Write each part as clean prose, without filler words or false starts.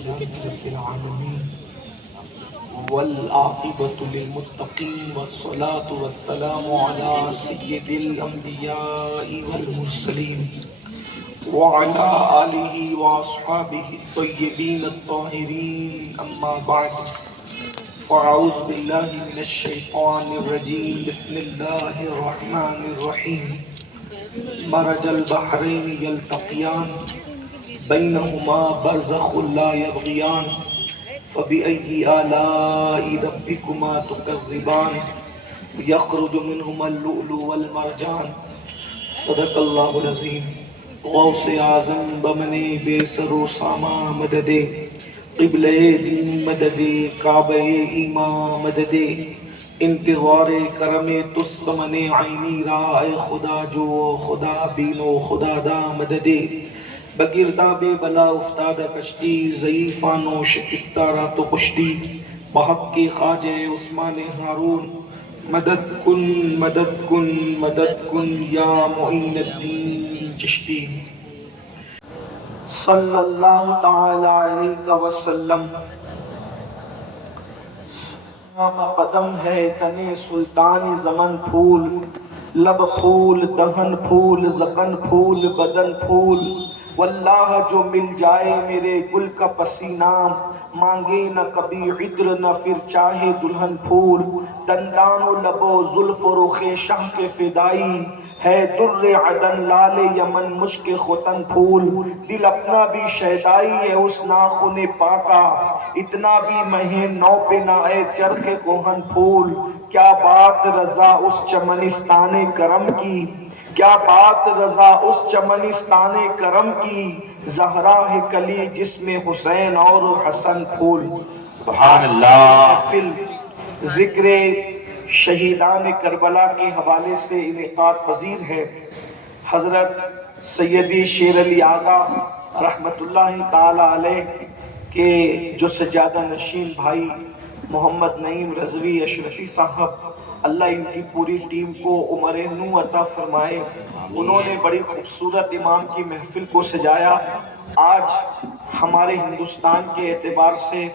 لله رب العالمين والعاقبة للمتقين والصلاة والسلام على سيد الأنبياء والمرسلين وعلى آله وأصحابه الطيبين الطاهرين أما بعد فأعوذ بالله من الشيطان الرجيم بسم الله الرحمن الرحيم مرج البحرين يلتقيان بينهما برزخ لا يبغيان فبأي آلاء ربكما تكذبان يخرج منهما اللؤلؤ والمرجان صدق اللہ العظیم. غوث اعظم بمنے بے سر و ساما مددے قبلہ دین مددے کعبہ ایمان مددے انتظار کرم تست من عینی رائے خدا جو خدا بینو خدا دا مددے بگرداب بلا افتادہ کشتی ضعیفان و شکستہ رات و کشتی بحق کے خواجہ عثمان ہارون مدد کن مدد کن مدد کن یا معین الدین چشتی صلی اللہ تعالی علیہ وسلم. قدم ہے تنے سلطانی زمن پھول لب پھول دہن پھول زکن پھول بدن پھول واللہ جو مل جائے میرے گل کا پسینہ مانگے نہ کبھی عطر نہ پھر چاہے دلہن پھول دندان و لب و زلف و رخ شاہ کے فدائی ہے در عدن لال یمن مشک ختن پھول دل اپنا بھی شہدائی ہے اس ناخن پاکا اتنا بھی مہیں نو پہ نہ اے چرخ کوہن پھول. کیا بات رضا اس چمنستان کرم کی کیا بات رضا اس چمنستان کرم کی زہرا ہے کلی جس میں حسین اور حسن پھول. سبحان اللہ. ذکر شہیدان کربلا کے حوالے سے انعقاد پذیر ہے. حضرت سیدی شیر علی آغا رحمت اللہ تعالی علیہ کے جو سجادہ نشین بھائی محمد نعیم رضوی اشرفی صاحب اللہ ان کی پوری ٹیم کو عمر نو عطا فرمائے. انہوں نے بڑی خوبصورت امام کی محفل کو سجایا. آج ہمارے ہندوستان کے اعتبار سے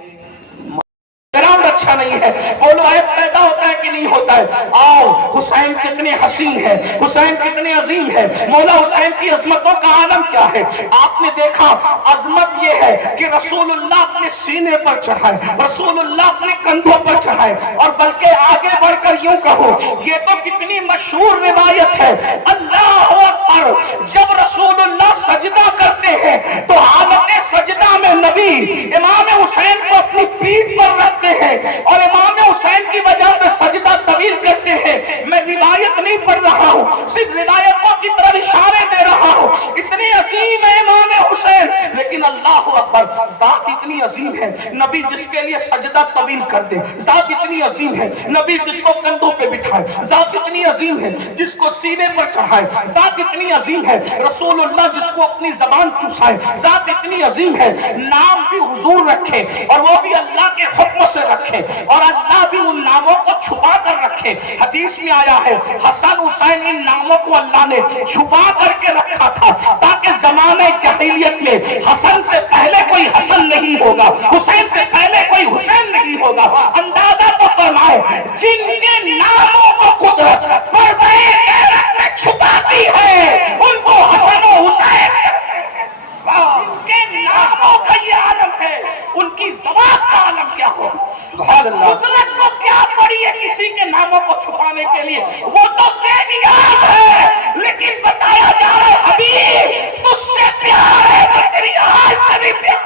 اچھا نہیں ہے. بولو عیب پیدا ہوتا ہے کہ نہیں ہوتا ہے؟ آؤ حسین کتنے حسین ہے حسین کتنے عظیم ہے. مولا حسین کی عظمتوں کا عالم کیا ہے؟ آپ نے دیکھا عظمت یہ ہے کہ رسول اللہ اپنے سینے پر چڑھائے رسول اللہ اپنے کندھوں پر چڑھائے اور بلکہ آگے بڑھ کر یوں کہو یہ تو کتنی مشہور روایت ہے. اللہ اکبر. جب رسول اللہ سجدہ کرتے ہیں تو حالت سجدہ میں نبی امام حسین کو اپنی پیٹھ پر رکھتے ہیں اور امام حسین کی وجہ سے سجدہ طویل کرتے ہیں. میں روایت نہیں پڑھ رہا ہوں صرف روایتوں کی طرف اشارے دے رہا ہوں. اتنی عظیم ہے امام حسین لیکن اللہ اکبر ذات اتنی عظیم ہے نبی جس کے لیے سجدہ طویل کر دے. ذات اتنی عظیم ہے نبی جس کو کندھوں پہ بٹھائے. ذات اتنی عظیم ہے جس کو سینے پر چڑھائے. ذات اتنی عظیم ہے رسول اللہ جس کو اپنی زبان چوسائے. ذات اتنی عظیم ہے نام بھی حضور رکھے اور وہ بھی اللہ کے حکم سے رکھے اور اللہ بھی ان ناموں کو چھپا کر رکھے. حدیث میں آیا ہے حسن حسین ان ناموں کو اللہ نے چھپا کر کے رکھا تھا تاکہ زمانے جاہلیت میں حسن سے پہلے کوئی حسن نہیں ہوگا حسین سے پہلے کوئی حسین نہیں ہوگا. اندازہ تو فرمائے جن کے ناموں کو قدرت پردے غیرت میں چھپاتی ہے ان کو حسن و حسین ان کے ناموں کا یہ عالم ہے ان کی زبان کا عالم کیا ہو. قدرت کو کیا پڑی ہے کسی کے ناموں کو چھپانے کے لیے؟ وہ تو بے نیاز ہے لیکن بتایا جا رہا ہے حبیب تجھ سے پیار ہے تو تیری آج سے بھی پیار.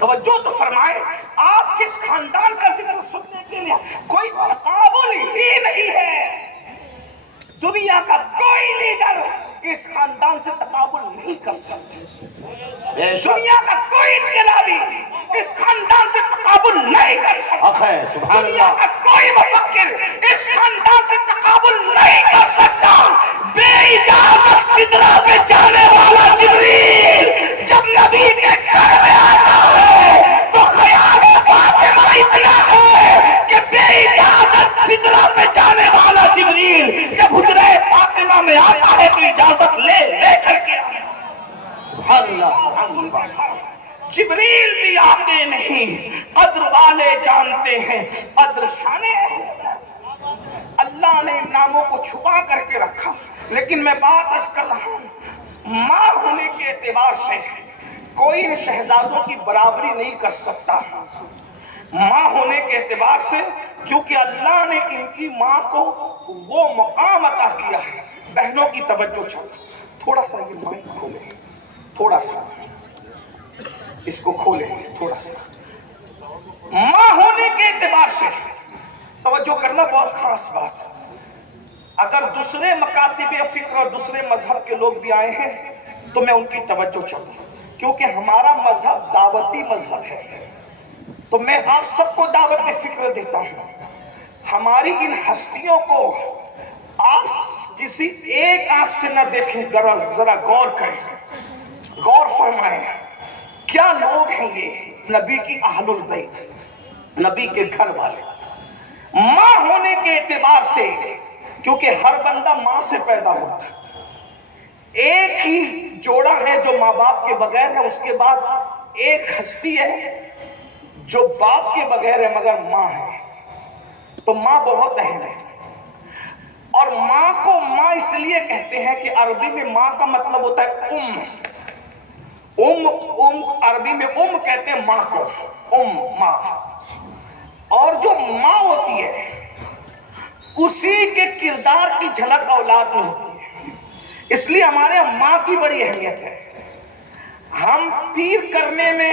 توجہ تو فرمائے آپ کس خاندان کا ذکر سننے کے لیے کوئی تقابل ہی نہیں ہے. دنیا کا کوئی لیڈر اس خاندان سے تقابل نہیں کر سکتا. دنیا کا کوئی انقلابی اس خاندان سے تقابل نہیں کر سکتا. دنیا کا کوئی مفکر اس خاندان سے تقابل نہیں کر سکتا. بے اجازت سدرا پہ جانے والا جبریل جب نبی کے گھر میں آتا ہے تو خیال فاطمہ اتنا ہے کہ بے اجازت سدرا پہ جانے والا جبریل جب حجرہ فاطمہ میں آتا ہے تو اجازت لے کر کے. سبحان اللہ. جبریل بھی آتے نہیں، قدر والے جانتے ہیں قدر شان ہے۔ اللہ نے ان ناموں کو چھپا کر کے رکھا، لیکن میں بات عرض کر رہا ہوں، ماں ہونے کے اعتبار سے کوئی ان شہزادوں کی برابری نہیں کر سکتا، ماں ہونے کے اعتبار سے، کیونکہ اللہ نے ان کی ماں کو وہ مقام عطا کیا ہے۔ بہنوں کی توجہ چاہیے، تھوڑا سا یہ مائک کھولے، تھوڑا سا اس کو کھولے، تھوڑا سا ماں ہونے کے اعتبار سے توجہ کرنا بہت خاص بات ہے۔ اگر دوسرے مکاتب فکر اور دوسرے مذہب کے لوگ بھی آئے ہیں تو میں ان کی توجہ چاہوں، کیونکہ ہمارا مذہب دعوتی مذہب ہے، تو میں آپ سب کو دعوت فکر دیتا ہوں۔ ہماری ان ہستیوں کو آپ کسی ایک آنکھ سے نہ دیکھیں، ذرا غور کریں، غور فرمائیں، کیا لوگ ہیں یہ؟ نبی کی اہل البیت، نبی کے گھر والے۔ ماں ہونے کے اعتبار سے، کیونکہ ہر بندہ ماں سے پیدا ہوتا ہے، ایک ہی جوڑا ہے جو ماں باپ کے بغیر ہے، اس کے بعد ایک ہستی ہے جو باپ کے بغیر ہے مگر ماں ہے، تو ماں بہت اہم ہے۔ اور ماں کو ماں اس لیے کہتے ہیں کہ عربی میں ماں کا مطلب ہوتا ہے عربی میں کہتے ہیں ماں کو، ماں۔ اور جو ماں ہوتی ہے اسی کے کردار کی جھلک اولاد میں ہوتی ہے، اس لیے ہمارے یہاں ماں کی بڑی اہمیت ہے۔ ہم پیر کرنے میں،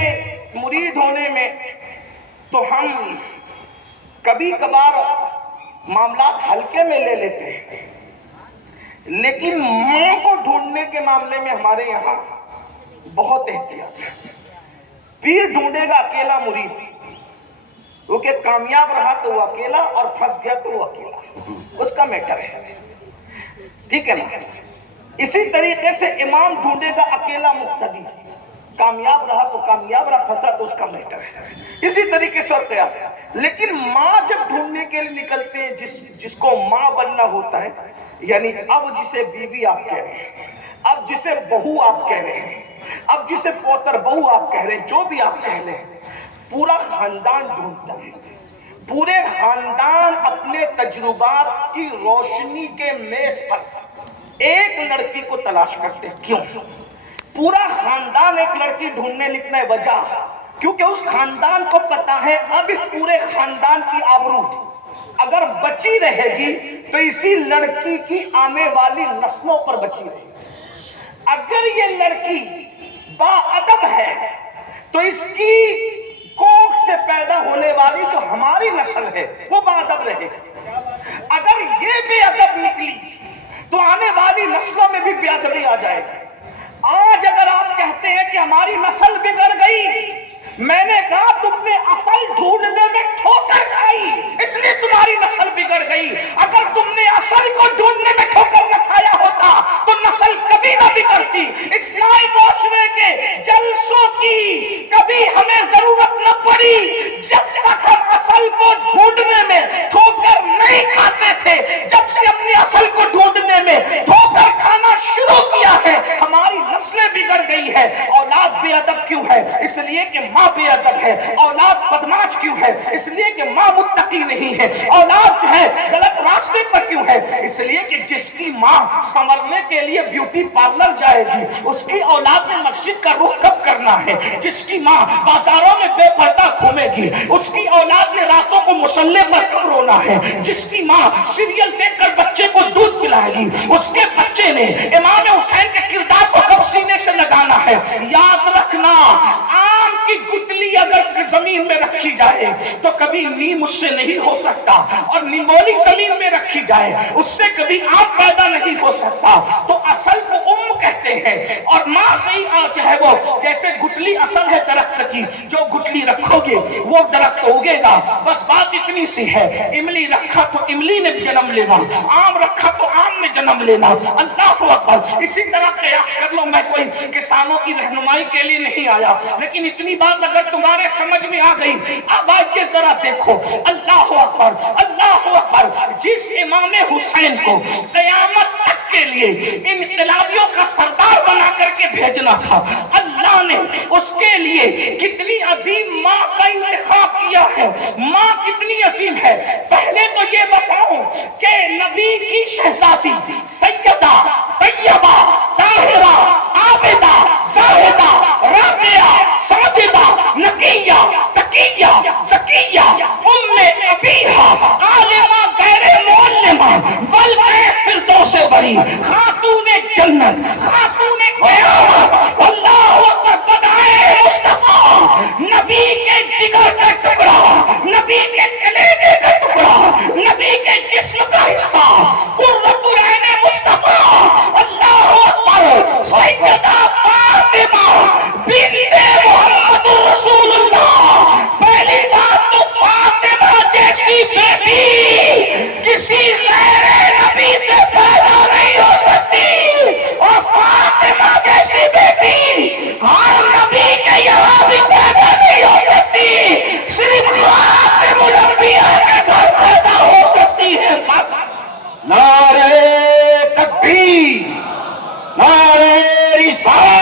مرید ہونے میں تو ہم کبھی کبھار معاملات ہلکے میں لے لیتے ہیں، لیکن ماں کو ڈھونڈنے کے معاملے میں ہمارے یہاں بہت احتیاط ہے۔ پیر ڈھونڈے گا اکیلا مرید، کیونکہ کامیاب رہا تو وہ اکیلا اور پھنس گیا تو وہ اکیلا، اس کا میٹر ہے، ٹھیک ہے نا؟ اسی طریقے سے امام ڈھونڈے گا اکیلا مقتدی، کامیاب رہا تو کامیاب رہا، پھنسا تو اس کا میٹر ہے، اسی طریقے سے اور قیاس ہے۔ لیکن ماں جب ڈھونڈنے کے لیے نکلتے ہیں، جس کو ماں بننا ہوتا ہے، یعنی اب جسے بیوی آپ کہہ رہے ہیں، اب جسے بہو آپ کہہ رہے ہیں، اب جسے پوتر بہو آپ کہہ رہے ہیں، جو بھی آپ کہہ رہے ہیں، پورا خاندان ڈھونڈتا ہے۔ پورے خاندان اپنے تجربات کی روشنی کے میز پر ایک لڑکی کو تلاش کرتے ہیں۔ کیوں؟ پورا خاندان ایک لڑکی ڈھونڈنے نکلے، وجہ کیونکہ اس خاندان کو پتا ہے اب اس پورے خاندان کی آبرو اگر بچی رہے گی تو اسی لڑکی کی آنے والی نسلوں پر بچی رہے گی۔ اگر یہ لڑکی با ادب ہے تو اس کی کوکھ سے پیدا ہونے والی جو ہماری نسل ہے وہ با ادب رہے گی۔ اگر یہ بے ادب نکلی تو آنے والی نسلوں میں بھی بے ادبی آ جائے گی۔ آج اگر آپ کہتے ہیں کہ ہماری نسل بگڑ گئی، میں نے کہا تم نے اصل ڈھونڈنے میں ٹھوکر کھائی، اس لیے تمہاری نسل بگڑ گئی۔ اگر تم نے اصل کو ڈھونڈنے میں ٹھوکر نہ کھایا ہوتا تو نسل کبھی نہ بگڑتی۔ اسلامی معاشرے کے جلسوں کی کبھی ہمیں ضرورت نہ پڑی جب تک ہم اصل کو ڈھونڈنے میں ٹھوکر نہیں کھاتے تھے۔ جب سے اپنی اصل کو ڈھونڈنے میں ٹھوکر کھانا شروع کیا ہے، ہماری نسلیں بگڑ گئی ہے۔ اولاد بے ادب کیوں ہے؟ اس لیے کہ ماں بے ادب ہے۔ اولاد بدماش کیوں ہے؟ اس لیے کہ ماں متقی نہیں ہے۔ اولاد جو ہے غلط راستے پر کیوں ہے؟ اس لیے کہ جس کی ماں سنورنے کے لیے بیوٹی پارلر جائے گی، اس کی اولاد نے مسجد کا رخ کب کرنا ہے؟ جس کی ماں بازاروں میں بے پردہ گھومے گی، اس کی اولاد نے راتوں کو مصلے پر کب رونا ہے؟ جس کی ماں سیریل دیکھ کر بچے کو دودھ پلائے گی، اس کے بچے نے امام حسین کے کردار کو کب سینے سے لگانا ہے؟ یاد رکھنا، آم کی گٹلی اگر زمین میں رکھی جائے تو کبھی نیم اس سے نہیں ہو سکتا، اور نیمولی زمین میں رکھی جائے اس سے کبھی آم پیدا نہیں ہو سکتا۔ تو اصل کو کہتے ہیں، اور ماں سے ہی چاہے وہ جیسے گٹلی اصل ہے درخت کی، جو گٹلی رکھو گے وہ درخت اگے گا۔ بس بات اتنی سی ہے، املی رکھا تو املی نے جنم لینا، آم رکھا تو آم نے جنم لینا۔ اللہ اکبر۔ اسی طرح قیاس کر لو، میں کوئی کسانوں کی رہنمائی کے لیے نہیں آیا، لیکن اتنی بات اگر تمہارے سمجھ میں آ گئی، اب آئیے ذرا دیکھو۔ اللہ اکبر، اللہ اکبر۔ جس امام حسین کو قیامت تک کے لیے انقلابیوں کا سردار بنا کر کے بھیجنا تھا، اللہ نے اس کے لیے کتنی عظیم ماں کا انتخاب کیا ہے. ماں کتنی عظیم ہے. پہلے تو یہ بتاؤ کہ نبی کی شہزادی سیدہ طیبہ طاہرہ عابدہ زاہدہ راقیہ ساجدہ نقیہ تقیہ زکیہ ام ابیہا عالمہ غیر معلمہ بلکہ فردوس بری خاتون جنت خاتون قیامت اللہ اکبر بدائے مصطفیٰ نبی کے جگر کا ٹکڑا نبی کے کلیجے کا ٹکڑا نبی کے جسم کا حصہ قرۃ العین مصطفیٰ اللہ اکبر سیدہ فاطمہ بنت محمد رسول اللہ. پہلی بات تو فاطمہ جیسی بیٹی کسی غیر نبی سے پیدا نہیں ہو سکتی اور فاطمہ جیسی بیٹی ہر نبی کے یہاں بھی پیدا نہیں ہو سکتی. صرف خاتم الانبیاء کے گھر پیدا ہو سکتی ہے. نعرہ تکبیر، نعرہ رسالت.